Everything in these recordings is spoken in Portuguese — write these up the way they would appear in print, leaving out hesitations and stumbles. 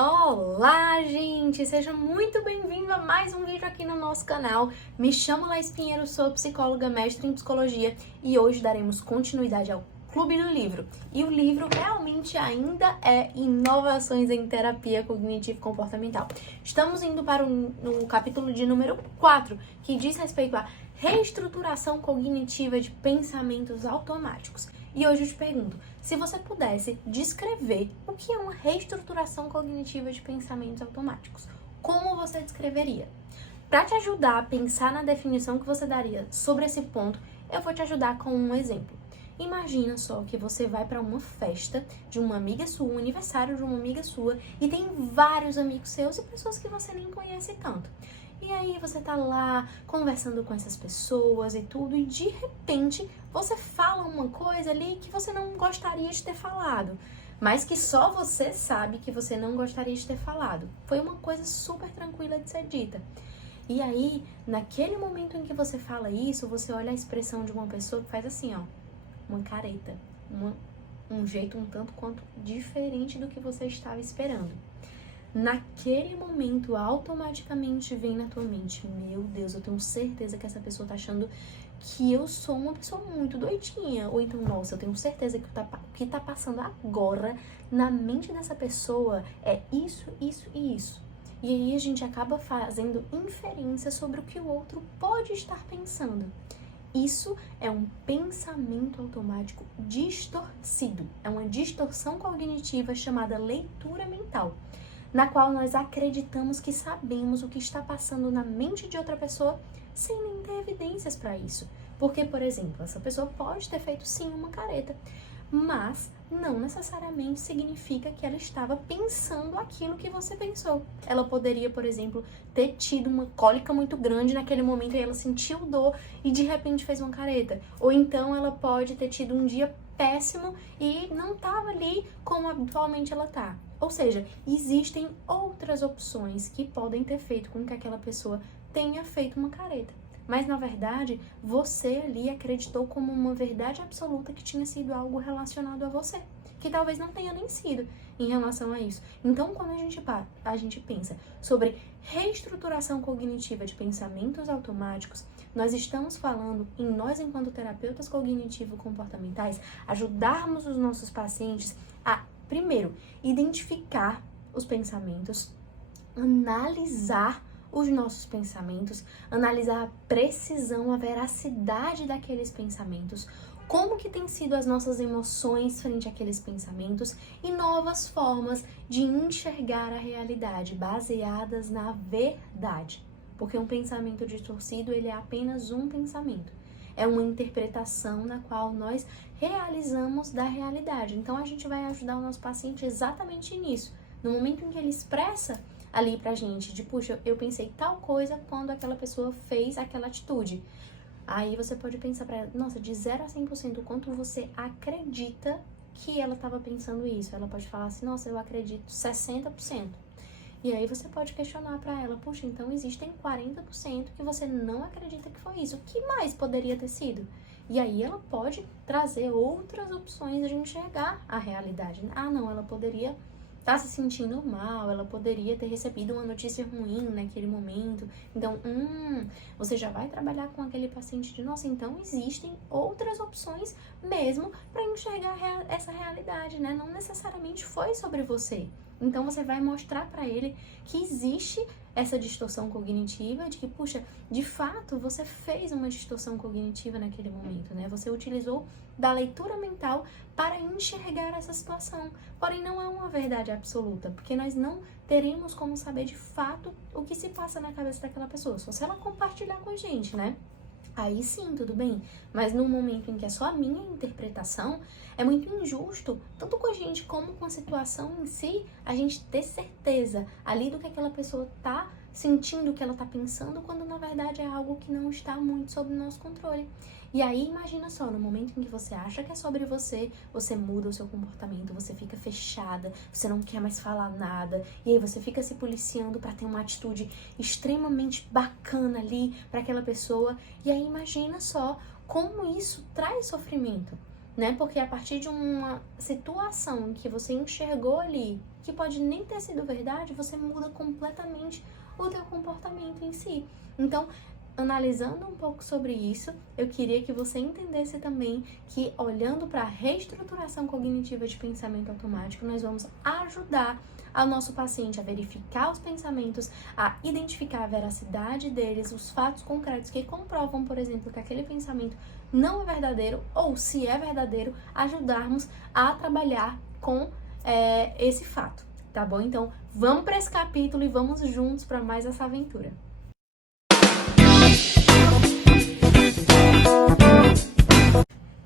Olá, gente! Seja muito bem-vindo a mais um vídeo aqui no nosso canal. Me chamo Laís Pinheiro, sou psicóloga, mestre em psicologia e hoje daremos continuidade ao Clube do Livro. E o livro realmente ainda é Inovações em Terapia Cognitivo-Comportamental. Estamos indo para o capítulo de número 4, que diz respeito à reestruturação cognitiva de pensamentos automáticos. E hoje eu te pergunto, se você pudesse descrever o que é uma reestruturação cognitiva de pensamentos automáticos, como você descreveria? Para te ajudar a pensar na definição que você daria sobre esse ponto, eu vou te ajudar com um exemplo. Imagina só que você vai para uma festa de uma amiga sua, um aniversário de uma amiga sua, e tem vários amigos seus e pessoas que você nem conhece tanto. E aí você tá lá conversando com essas pessoas e tudo, e de repente você fala uma coisa ali que você não gostaria de ter falado, mas que só você sabe que você não gostaria de ter falado. Foi uma coisa super tranquila de ser dita. E aí, naquele momento em que você fala isso, você olha a expressão de uma pessoa que faz assim, ó, uma careta, um jeito um tanto quanto diferente do que você estava esperando. Naquele momento, automaticamente vem na tua mente, meu Deus, eu tenho certeza que essa pessoa tá achando que eu sou uma pessoa muito doidinha. Ou então, nossa, eu tenho certeza que o que tá passando agora na mente dessa pessoa é isso, isso e isso. E aí a gente acaba fazendo inferência sobre o que o outro pode estar pensando. Isso é um pensamento automático distorcido. É uma distorção cognitiva chamada leitura mental, na qual nós acreditamos que sabemos o que está passando na mente de outra pessoa sem nem ter evidências para isso. Porque, por exemplo, essa pessoa pode ter feito sim uma careta, mas não necessariamente significa que ela estava pensando aquilo que você pensou. Ela poderia, por exemplo, ter tido uma cólica muito grande naquele momento e ela sentiu dor e de repente fez uma careta. Ou então ela pode ter tido um dia péssimo e não estava ali como habitualmente ela tá. Ou seja, existem outras opções que podem ter feito com que aquela pessoa tenha feito uma careta. Mas, na verdade, você ali acreditou como uma verdade absoluta que tinha sido algo relacionado a você, que talvez não tenha nem sido em relação a isso. Então, quando a gente pensa sobre reestruturação cognitiva de pensamentos automáticos, nós estamos falando em nós, enquanto terapeutas cognitivo-comportamentais, ajudarmos os nossos pacientes a, primeiro, identificar os pensamentos, analisar os nossos pensamentos, analisar a precisão, a veracidade daqueles pensamentos, como que tem sido as nossas emoções frente àqueles pensamentos e novas formas de enxergar a realidade baseadas na verdade. Porque um pensamento distorcido, ele é apenas um pensamento. É uma interpretação na qual nós realizamos da realidade. Então, a gente vai ajudar o nosso paciente exatamente nisso. No momento em que ele expressa ali pra gente, de puxa, eu pensei tal coisa quando aquela pessoa fez aquela atitude. Aí você pode pensar pra ela, nossa, de 0 a 100%, o quanto você acredita que ela estava pensando isso. Ela pode falar assim, nossa, eu acredito 60%. E aí você pode questionar pra ela, puxa, então existem 40% que você não acredita que foi isso. O que mais poderia ter sido? E aí ela pode trazer outras opções de enxergar a realidade. Ah, não, ela poderia tá se sentindo mal, ela poderia ter recebido uma notícia ruim naquele momento. Então, você já vai trabalhar com aquele paciente de, nossa, então existem outras opções mesmo para enxergar essa realidade, né? Não necessariamente foi sobre você. Então, você vai mostrar para ele que existe essa distorção cognitiva de que, puxa, de fato, você fez uma distorção cognitiva naquele momento, né? Você utilizou da leitura mental para enxergar essa situação. Porém, não é uma verdade absoluta, porque nós não teremos como saber de fato o que se passa na cabeça daquela pessoa, só se ela compartilhar com a gente, né? Aí sim, tudo bem, mas no momento em que é só a minha interpretação, é muito injusto, tanto com a gente como com a situação em si, a gente ter certeza ali do que aquela pessoa tá sentindo, o que ela tá pensando, quando na verdade é algo que não está muito sob o nosso controle. E aí, imagina só, no momento em que você acha que é sobre você, você muda o seu comportamento, você fica fechada, você não quer mais falar nada, e aí você fica se policiando para ter uma atitude extremamente bacana ali para aquela pessoa, e aí imagina só como isso traz sofrimento. né? Porque a partir de uma situação que você enxergou ali, que pode nem ter sido verdade, você muda completamente o teu comportamento em si. Então, analisando um pouco sobre isso, eu queria que você entendesse também que, olhando para a reestruturação cognitiva de pensamento automático, nós vamos ajudar ao nosso paciente a verificar os pensamentos, a identificar a veracidade deles, os fatos concretos que comprovam, por exemplo, que aquele pensamento não é verdadeiro, ou se é verdadeiro, ajudarmos a trabalhar com esse fato, tá bom? Então, vamos para esse capítulo e vamos juntos para mais essa aventura.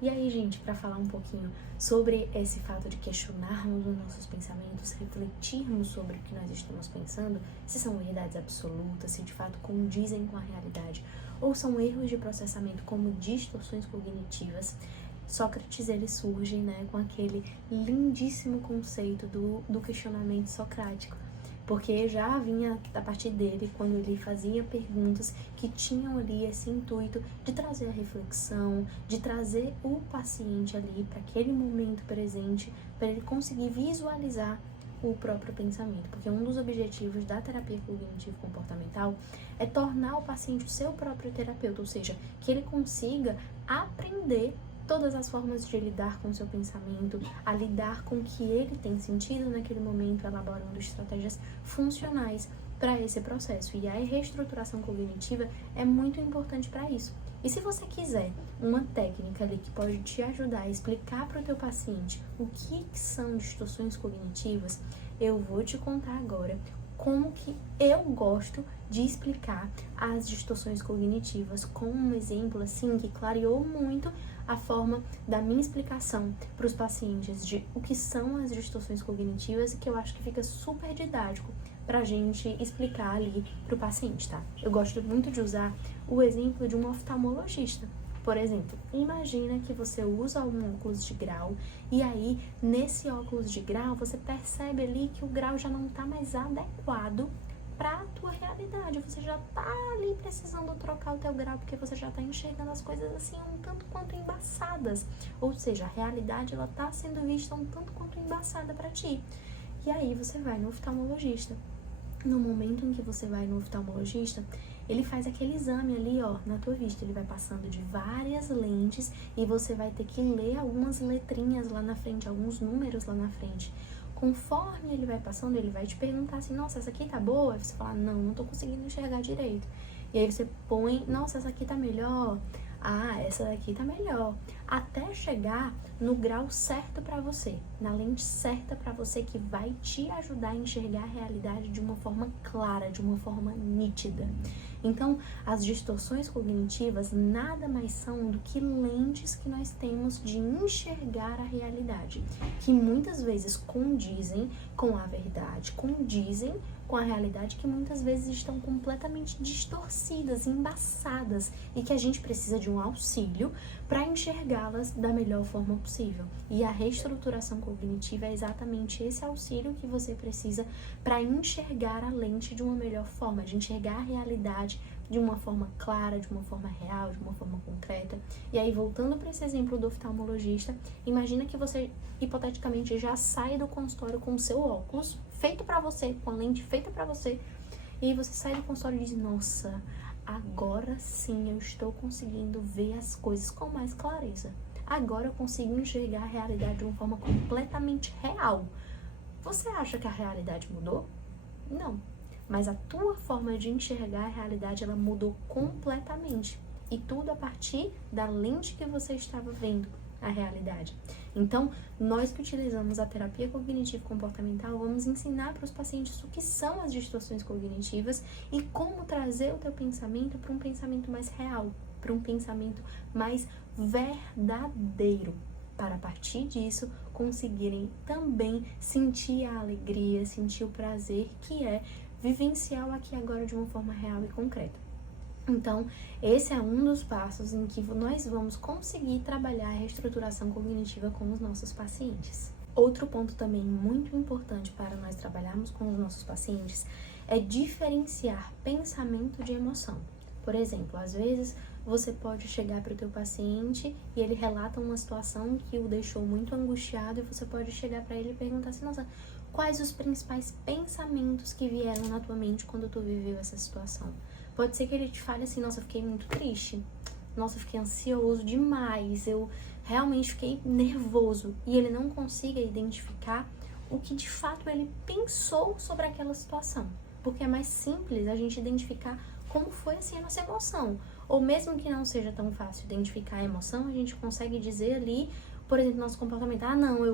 E aí, gente, para falar um pouquinho sobre esse fato de questionarmos os nossos pensamentos, refletirmos sobre o que nós estamos pensando, se são verdades absolutas, se de fato condizem com a realidade, ou são erros de processamento como distorções cognitivas, Sócrates, ele surge, né, com aquele lindíssimo conceito do questionamento socrático. Porque já vinha a partir dele, quando ele fazia perguntas que tinham ali esse intuito de trazer a reflexão, de trazer o paciente ali para aquele momento presente, para ele conseguir visualizar o próprio pensamento. Porque um dos objetivos da terapia cognitivo-comportamental é tornar o paciente o seu próprio terapeuta, ou seja, que ele consiga aprender todas as formas de lidar com o seu pensamento, a lidar com o que ele tem sentido naquele momento, elaborando estratégias funcionais para esse processo. E a reestruturação cognitiva é muito importante para isso. E se você quiser uma técnica ali que pode te ajudar a explicar para o teu paciente o que são distorções cognitivas, eu vou te contar agora como que eu gosto de explicar as distorções cognitivas com um exemplo assim que clareou muito a forma da minha explicação para os pacientes de o que são as distorções cognitivas e que eu acho que fica super didático para a gente explicar ali para o paciente, tá? Eu gosto muito de usar o exemplo de um oftalmologista. Por exemplo, imagina que você usa um óculos de grau e aí, nesse óculos de grau, você percebe ali que o grau já não está mais adequado para a tua realidade. Você já está ali precisando trocar o teu grau porque você já está enxergando as coisas assim um tanto quanto embaçadas. Ou seja, a realidade ela está sendo vista um tanto quanto embaçada para ti. E aí você vai no oftalmologista. No momento em que você vai no oftalmologista, ele faz aquele exame ali, ó, na tua vista. Ele vai passando de várias lentes e você vai ter que ler algumas letrinhas lá na frente, alguns números lá na frente. Conforme ele vai passando, ele vai te perguntar assim, nossa, essa aqui tá boa? Aí você fala, não tô conseguindo enxergar direito. E aí você põe, nossa, essa aqui tá melhor. Ah, essa daqui tá melhor. Até chegar no grau certo pra você, na lente certa pra você, que vai te ajudar a enxergar a realidade de uma forma clara, de uma forma nítida. Então, as distorções cognitivas nada mais são do que lentes que nós temos de enxergar a realidade, que muitas vezes condizem com a verdade, condizem com a realidade, que muitas vezes estão completamente distorcidas, embaçadas, e que a gente precisa de um auxílio para enxergá-las da melhor forma possível. E a reestruturação cognitiva é exatamente esse auxílio que você precisa para enxergar a lente de uma melhor forma, de enxergar a realidade de uma forma clara, de uma forma real, de uma forma concreta. E aí, voltando para esse exemplo do oftalmologista, imagina que você, hipoteticamente, já sai do consultório com o seu óculos, feito para você, com a lente feita para você, e aí você sai do consultório e diz, nossa, agora sim eu estou conseguindo ver as coisas com mais clareza. Agora eu consigo enxergar a realidade de uma forma completamente real. Você acha que a realidade mudou? Não. Mas a tua forma de enxergar a realidade, ela mudou completamente. E tudo a partir da lente que você estava vendo a realidade. Então, nós que utilizamos a terapia cognitivo-comportamental, vamos ensinar para os pacientes o que são as distorções cognitivas e como trazer o teu pensamento para um pensamento mais real, para um pensamento mais verdadeiro, para a partir disso conseguirem também sentir a alegria, sentir o prazer que é vivenciar o aqui e agora de uma forma real e concreta. Então, esse é um dos passos em que nós vamos conseguir trabalhar a reestruturação cognitiva com os nossos pacientes. Outro ponto também muito importante para nós trabalharmos com os nossos pacientes é diferenciar pensamento de emoção. Por exemplo, às vezes você pode chegar para o teu paciente e ele relata uma situação que o deixou muito angustiado e você pode chegar para ele e perguntar assim, nossa, quais os principais pensamentos que vieram na tua mente quando tu viveu essa situação? Pode ser que ele te fale assim, nossa, eu fiquei muito triste, nossa, eu fiquei ansioso demais, eu realmente fiquei nervoso, e ele não consiga identificar o que de fato ele pensou sobre aquela situação, porque é mais simples a gente identificar como foi assim a nossa emoção, ou mesmo que não seja tão fácil identificar a emoção, a gente consegue dizer ali, por exemplo, nosso comportamento, não,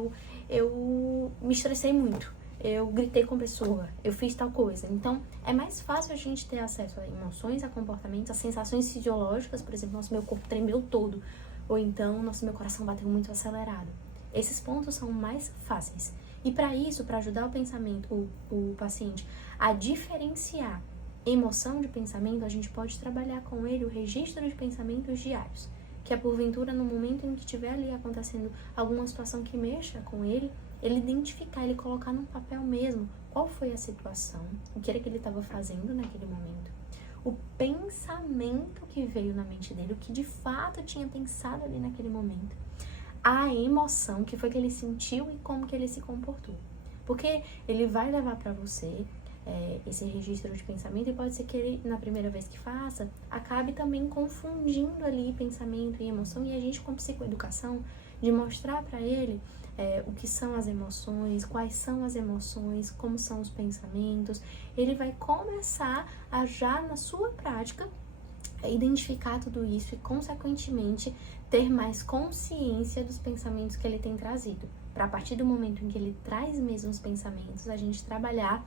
eu me estressei muito, eu gritei com a pessoa, eu fiz tal coisa. Então, é mais fácil a gente ter acesso a emoções, a comportamentos, a sensações fisiológicas, por exemplo, nosso meu corpo tremeu todo, ou então, nosso meu coração bateu muito acelerado. Esses pontos são mais fáceis. E para isso, para ajudar o pensamento, o paciente a diferenciar emoção de pensamento, a gente pode trabalhar com ele o registro de pensamentos diários, que é porventura no momento em que estiver ali acontecendo alguma situação que mexa com ele identificar, ele colocar num papel mesmo qual foi a situação, o que era que ele estava fazendo naquele momento, o pensamento que veio na mente dele, o que de fato tinha pensado ali naquele momento, a emoção, que foi que ele sentiu e como que ele se comportou. Porque ele vai levar para você esse registro de pensamento e pode ser que ele, na primeira vez que faça, acabe também confundindo ali pensamento e emoção, e a gente com psicoeducação, de mostrar para ele o que são as emoções, quais são as emoções, como são os pensamentos, ele vai começar a já na sua prática identificar tudo isso e, consequentemente, ter mais consciência dos pensamentos que ele tem trazido. Para a partir do momento em que ele traz mesmo os pensamentos, a gente trabalhar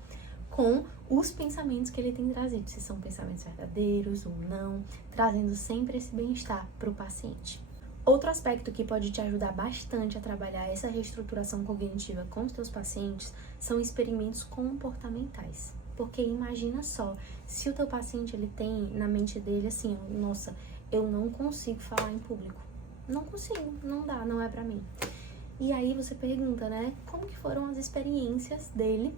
com os pensamentos que ele tem trazido, se são pensamentos verdadeiros ou não, trazendo sempre esse bem-estar para o paciente. Outro aspecto que pode te ajudar bastante a trabalhar essa reestruturação cognitiva com os teus pacientes são experimentos comportamentais. Porque imagina só, se o teu paciente ele tem na mente dele assim, nossa, eu não consigo falar em público. Não consigo, não dá, não é pra mim. E aí você pergunta, né, como que foram as experiências dele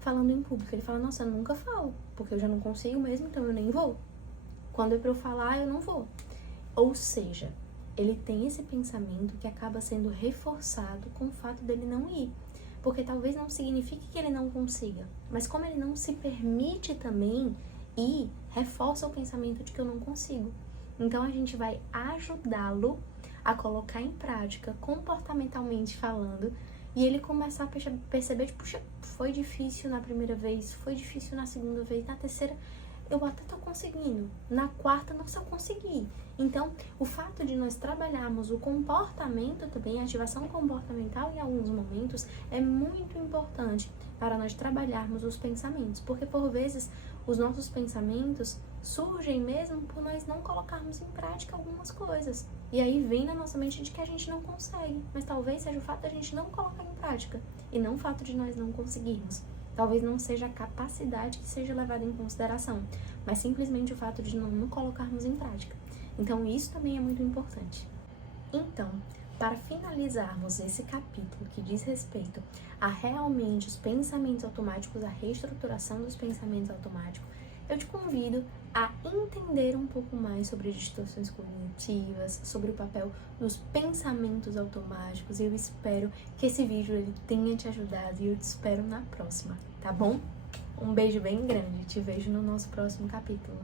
falando em público? Ele fala, nossa, eu nunca falo, porque eu já não consigo mesmo, então eu nem vou. Quando é pra eu falar, eu não vou. Ou seja, ele tem esse pensamento que acaba sendo reforçado com o fato dele não ir. Porque talvez não signifique que ele não consiga, mas como ele não se permite também ir, reforça o pensamento de que eu não consigo. Então a gente vai ajudá-lo a colocar em prática, comportamentalmente falando, e ele começar a perceber, tipo, puxa, foi difícil na primeira vez, foi difícil na segunda vez, na terceira eu até tô conseguindo, na quarta, nossa, eu consegui. Então, o fato de nós trabalharmos o comportamento também, a ativação comportamental em alguns momentos, é muito importante para nós trabalharmos os pensamentos, porque por vezes os nossos pensamentos surgem mesmo por nós não colocarmos em prática algumas coisas. E aí vem na nossa mente de que a gente não consegue, mas talvez seja o fato de a gente não colocar em prática, e não o fato de nós não conseguirmos. Talvez não seja a capacidade que seja levada em consideração, mas simplesmente o fato de não colocarmos em prática. Então, isso também é muito importante. Então, para finalizarmos esse capítulo que diz respeito a realmente os pensamentos automáticos, a reestruturação dos pensamentos automáticos, eu te convido a entender um pouco mais sobre as distorções cognitivas, sobre o papel dos pensamentos automáticos, e eu espero que esse vídeo ele tenha te ajudado, e eu te espero na próxima, tá bom? Um beijo bem grande, te vejo no nosso próximo capítulo.